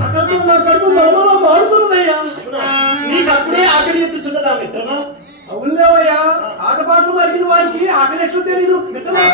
ఆకలితో నా కడుపు మారుతున్నదయ్యా? నీకు అప్పుడే ఆకలి ఎత్తుచున్నదా మిత్రమా? అవునులేవయ్యా ఆటపాటలు మరిగిన వారికి ఆకలి ఎట్లు తెలియదు మిత్రమా?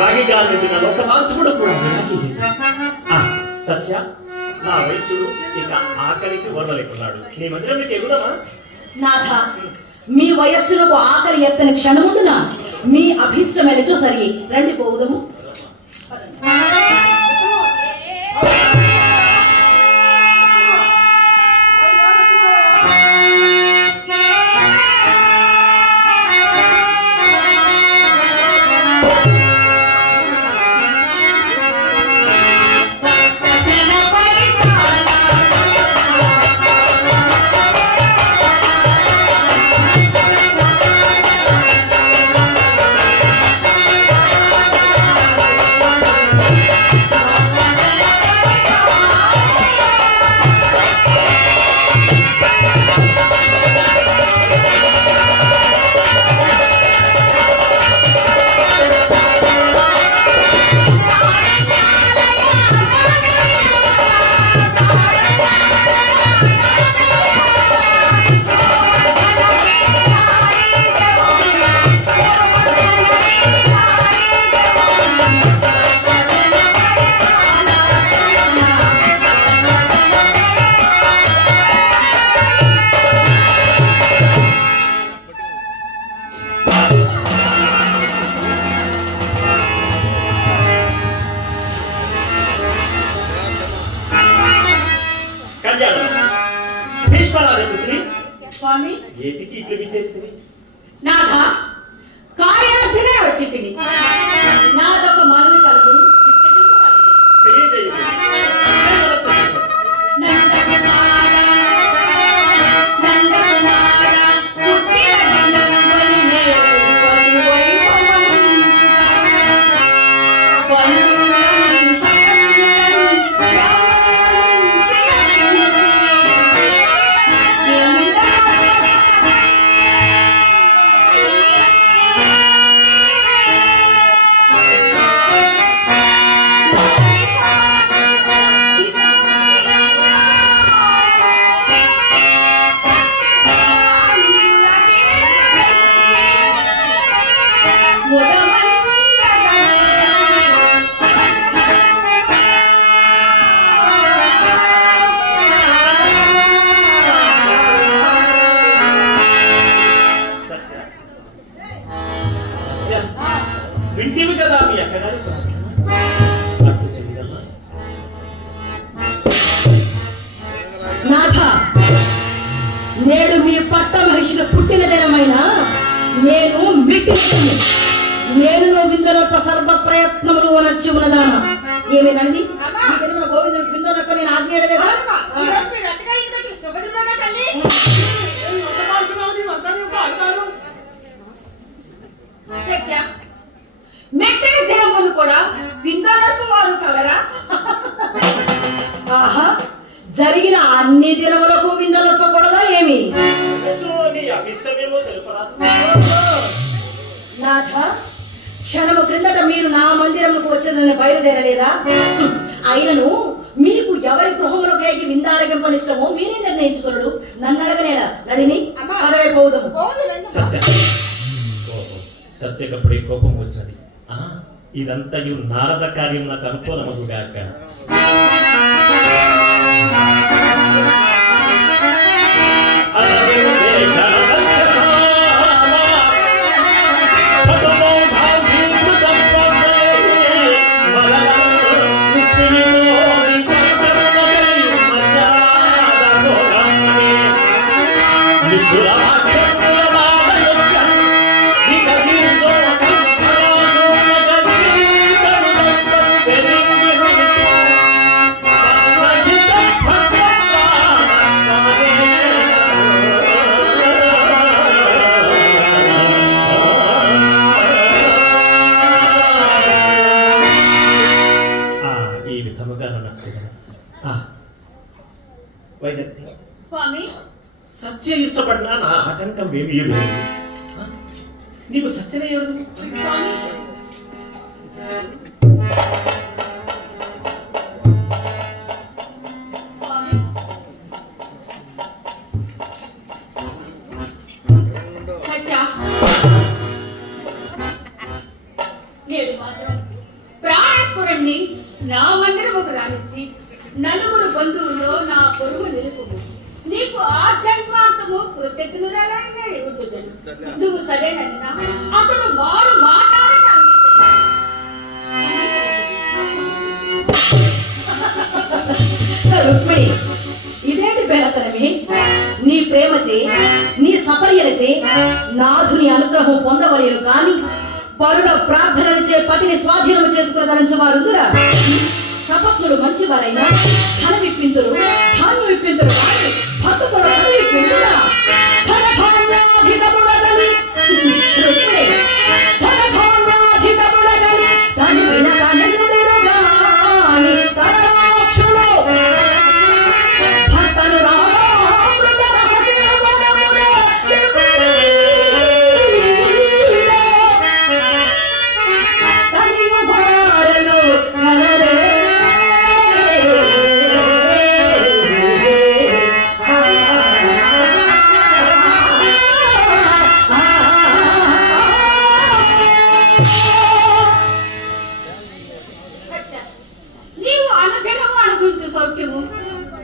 రాగిగా నిండిన ఒక కూడా సత్య నా వయసుడు ఇక ఆకలికి వదలేకున్నాడు నీ మందిరానికి ఎగుదమా నాథ మీ వయస్సులకు ఆకలి ఎత్తని క్షణముండున? మీ అభీష్టమైన సరి రండి పోవుదము. 하거든요. పుత్రి స్వామి. ఏటికి ఇట్లు నాథ. కార్యార్థనే నాదొక మనవి ఉన్నదాన ఏమి నంది ఈ దినమున గోవిందుడు విందోనక్క నేను దినములు కూడా విందోనక్క వారు కలరా? ఆహా జరిగిన అన్ని దినములకు విందనొప్పకూడదా ఏమి? నాథ క్షణము క్రిందట మీరు నా మందిరములకు వచ్చేదని బయలుదేరలేదా? హ్మ్. అయినను మీకు ఎవరి గృహంలో కేకి విందారగింపనిష్టమో మీరే నిర్ణయించుకున్నాడు నన్ను అడగనేలా. నడిని పదవే పోదాము సత్య కోపం. సత్యకప్పుడే కోపం వచ్చినది. ఆ, ఇదంతయు నారద కార్యం నాకు అనుకూలమగుగాక ఆ, ఆటంకం ఏమీ నీ ప్రేమచే నీ సపర్యలచే నాథుని అనుగ్రహం పొందవలేరు కాని పరుల ప్రార్థనలచే పతిని స్వాధీనం చేసుకున్న తలంచవారుందురా సపత్నులు మంచివారైనా ధన విప్పింతురు ధాన్యం విప్పింతురు వారు భక్తులు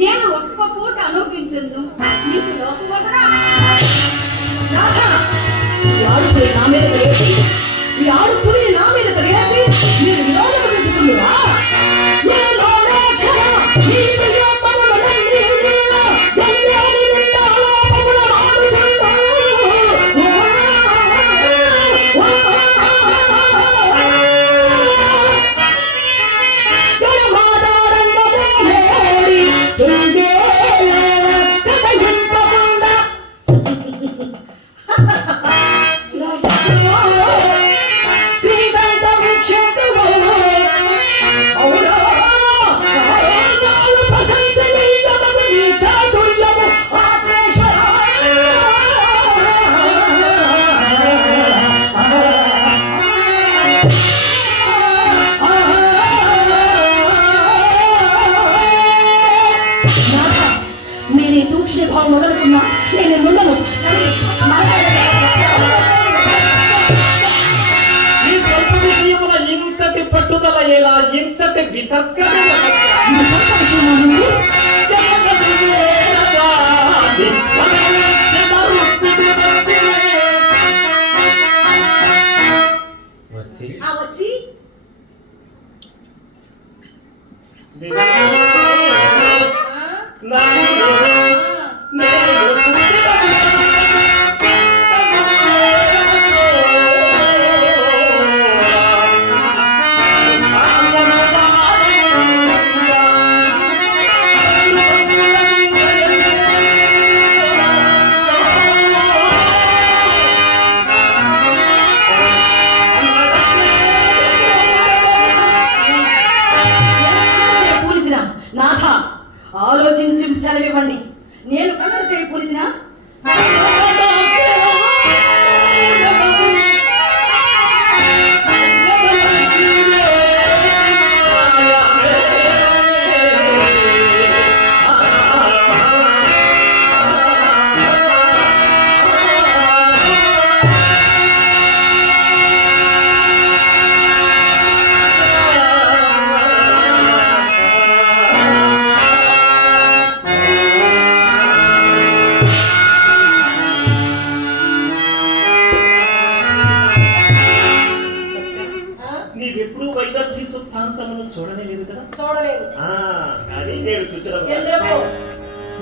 నేను ఒక్క పూట అనుభవించను. నీకు లోపమొదరా నాథా, ఈ నా మీద ఈ ఆడుకుని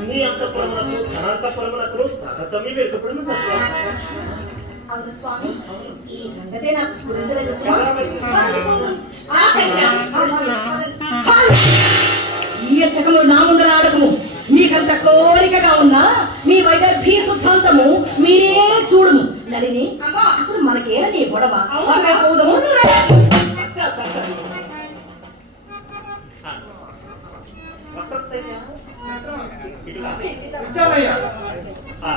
నీ అంతఃపురమునకు ధనాంతఃపురమునకు తారతమ్యం ఏర్పడిన సత్యం. అవును స్వామి. ఈ సంగతే నాకు స్ఫురించలేదు స్వామి. పదండి, పోదాం. ఆ శంకర చాలు. ఈ ఎచ్చకము నా ముందర ఆడకము. మీకంత కోరికగా ఉన్నా మీ వైదర్భీ శుద్ధాంతము మీరే చూడుము నలిని అసలు మనకేల నీ గొడవ? పోదము. ఆ,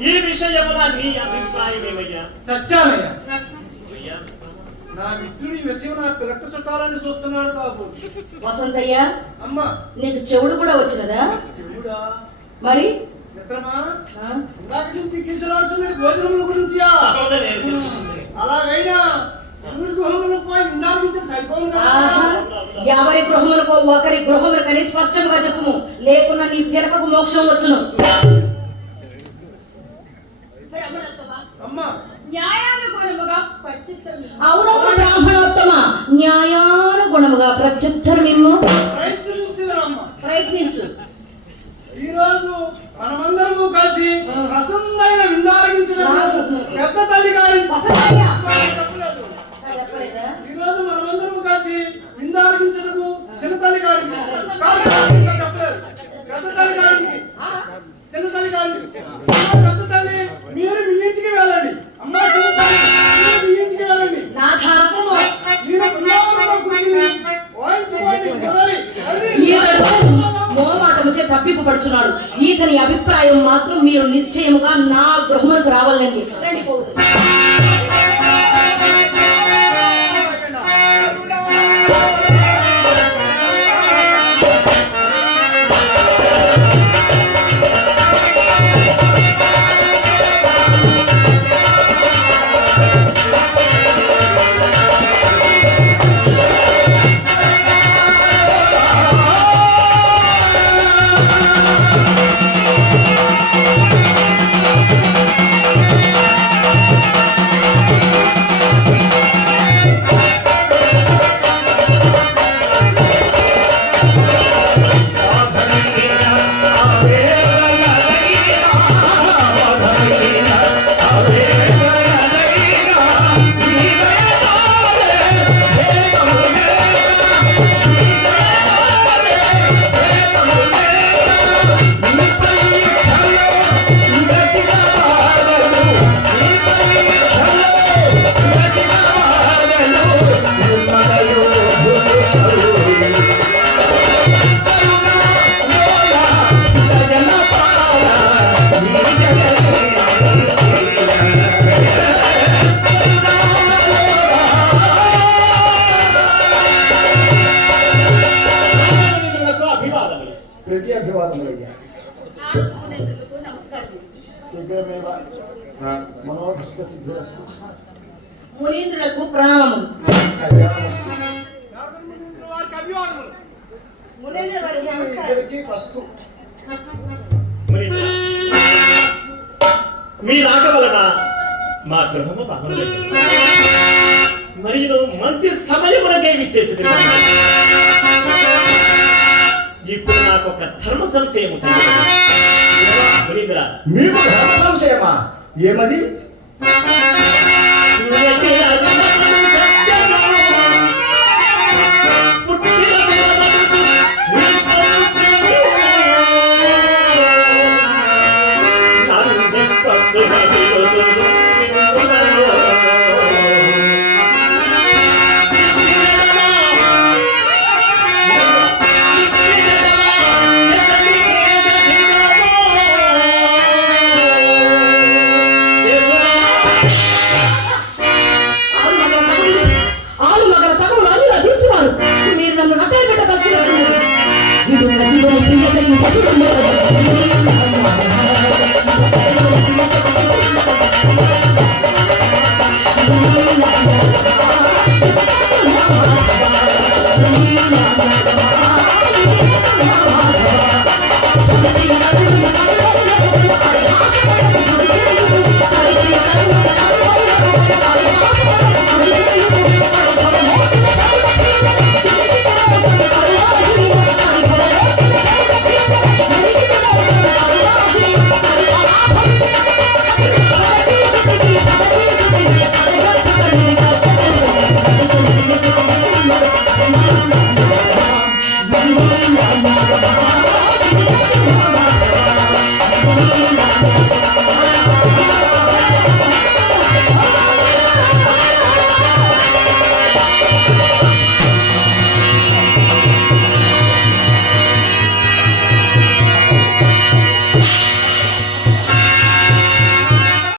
ఈ విషయమున నీ అభిప్రాయం ఏమయ్యా? సత్యానయ్య నా మిత్రుడి విషయం నా పిలక చుట్టాలని చూస్తున్నాడు బాబు. వసంతయ్య అమ్మ. నీకు చెవుడు కూడా వచ్చినదా? శివుడా మరి? మిత్రమా? నుంచి భోజనముల గురించియా. అలాగైనా ఊరి గృహములకు పోయి ఇందాక నుంచి సరిపోను కదా ఆహా. అవునా? ఎవరి గృహములకు ఒకరి గృహములకని స్పష్టంగా చెప్పుము. లేకున్నా నీ పిలకకు మోక్షం వచ్చును. బ్రహ్మణోత్తమ, న్యాయానుగుణముగా ప్రత్యుత్తరం ప్రయత్నించుదరమ్మా ప్రయత్నించు. ఈ రోజు మనమందరము కలిసి ప్రసన్నమైన విందారగించడానికి పెద్ద తల్లి గారి మోమాటముచే ఈతని అభిప్రాయం మాత్రం మీరు నిశ్చయముగా నా గృహములకు రావాలండి. రండి. మునీంద్రులకు ప్రణామములు వారికి మీ రాక వలన మా గృహము బాగుండలేదు మరియు మంచి సమయమునకే ఇచ్చేసింది ఇప్పుడు నాకు ఒక ధర్మ సంశయం మీకు ధర్మ సంశయమా? ఏమది? Thank you.